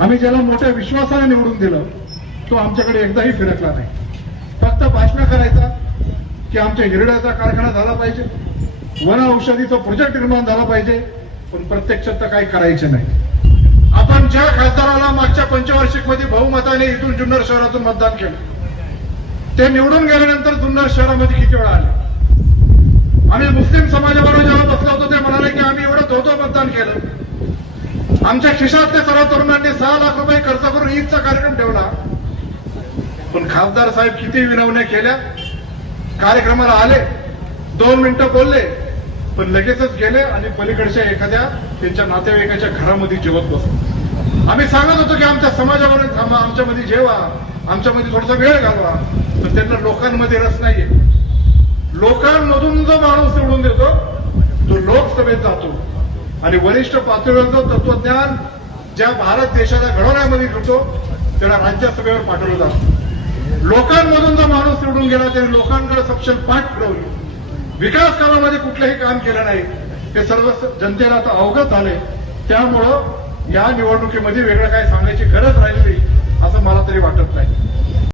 आम्ही ज्याला मोठ्या विश्वासाने निवडून दिलं तो आमच्याकडे एकदाही फिरकला नाही. फक्त भाषण करायचा की आमच्या हिरड्याचा कारखाना झाला पाहिजे वन औषधीचा प्रोजेक्ट निर्माण झाला पाहिजे पण प्रत्यक्षात तर काही करायचे नाही. आपण ज्या खासदाराला मागच्या पंचवार्षिकमध्ये बहुमताने इथून जुन्नर शहरातून मतदान केलं ते निवडून गेल्यानंतर जुन्नर शहरामध्ये किती वेळा आले? आम्ही मुस्लिम समाजाबरोबर जेव्हा बसलो होतो ते म्हणाले की आम्ही एवढं धोतो मतदान केलं. आमच्या खिशातल्या सर्व तरुणांनी सहा लाख रुपये खर्च करून ईदचा कार्यक्रम ठेवला. पण खासदार साहेब किती विनवण्या केल्या. कार्यक्रमाला आले. दोन मिनिटं बोलले. पण लगेचच गेले आणि पलीकडच्या एखाद्या त्यांच्या नातेवाईकाच्या घरामध्ये जेवत बसले. आम्ही सांगत होतो की आमच्या समाजामध्ये थांबा आमच्यामध्ये जेवा आमच्यामध्ये थोडासा वेळ घालवा. तर त्यांना लोकांमध्ये रस नाहीये. लोकांमधून जो माणूस निवडून देतो तो लोकसभेत जातो. आणि वरिष्ठ पातळीवर जो तत्वज्ञान ज्या भारत देशाच्या घडवण्यामध्ये घेतो त्याला राज्यसभेवर पाठवलं जातं. लोकांमधून जो माणूस निवडून गेला त्याने लोकांकडे सक्षम पाठ फिरवली. विकास कामामध्ये कुठलंही काम केलं नाही. हे सर्व जनतेला आता अवगत झाले त्यामुळं या निवडणुकीमध्ये वेगळं काय सांगण्याची गरज राहिली